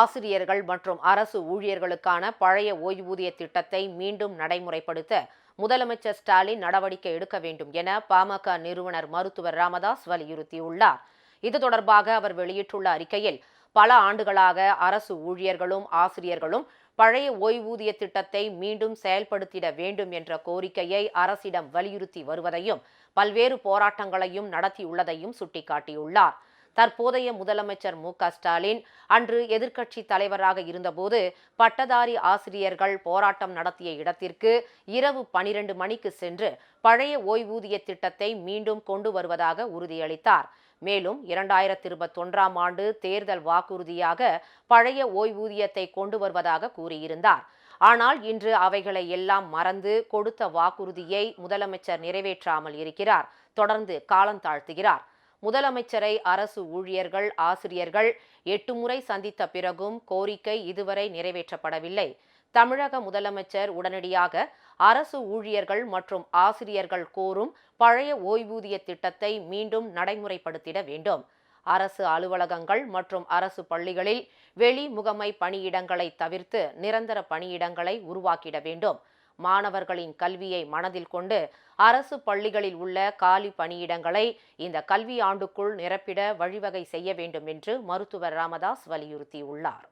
ஆசிரியர்கள் மற்றும் அரசு ஊழியர்களுக்கான பழைய ஓய்வூதிய திட்டத்தை மீண்டும் நடைமுறைப்படுத்த முதலமைச்சர் ஸ்டாலின் நடவடிக்கை எடுக்க வேண்டும் என பாமக நிறுவனர் மருத்துவர் ராமதாஸ் வலியுறுத்தியுள்ளார். இது தொடர்பாக அவர் வெளியிட்டுள்ள அறிக்கையில் பல ஆண்டுகளாக அரசு ஊழியர்களும் ஆசிரியர்களும் பழைய ஓய்வூதிய திட்டத்தை மீண்டும் செயல்படுத்திட வேண்டும் என்ற கோரிக்கையை அரசிடம் வலியுறுத்தி வருவதையும் பல்வேறு போராட்டங்களையும் நடத்தியுள்ளதையும் சுட்டிக்காட்டியுள்ளார். தற்போதைய முதலமைச்சர் மு ஸ்டாலின் அன்று எதிர்க்கட்சி தலைவராக இருந்தபோது பட்டதாரி ஆசிரியர்கள் போராட்டம் நடத்திய இடத்திற்கு இரவு பனிரெண்டு மணிக்கு சென்று பழைய ஓய்வூதிய திட்டத்தை மீண்டும் கொண்டு வருவதாக உறுதியளித்தார். மேலும் இரண்டாயிரத்தி இருபத்தொன்றாம் ஆண்டு தேர்தல் வாக்குறுதியாக பழைய ஓய்வூதியத்தை கொண்டு வருவதாக கூறியிருந்தார். ஆனால் இன்று அவைகளை எல்லாம் மறந்து கொடுத்த வாக்குறுதியை முதலமைச்சர் நிறைவேற்றாமல் இருக்கிறார். தொடர்ந்து காலம் தாழ்த்துகிறார். முதலமைச்சரை அரசு ஊழியர்கள் ஆசிரியர்கள் எட்டு முறை சந்தித்த பிறகும் கோரிக்கை இதுவரை நிறைவேற்றப்படவில்லை. தமிழக முதலமைச்சர் உடனடியாக அரசு ஊழியர்கள் மற்றும் ஆசிரியர்கள் கோரும் பழைய ஓய்வூதிய திட்டத்தை மீண்டும் நடைமுறைப்படுத்திட வேண்டும். அரசு அலுவலகங்கள் மற்றும் அரசு பள்ளிகளில் வெளி முகமை பணியிடங்களை தவிர்த்து நிரந்தர பணியிடங்களை உருவாக்கிட வேண்டும். மாணவர்களின் கல்வியை மனதில் கொண்டு அரசு பள்ளிகளில் உள்ள காலி பணியிடங்களை இந்த கல்வி ஆண்டுக்குள் நிரப்பிட வழிவகை செய்ய வேண்டும் என்று மருத்துவர் ராமதாஸ் வலியுறுத்தியுள்ளார்.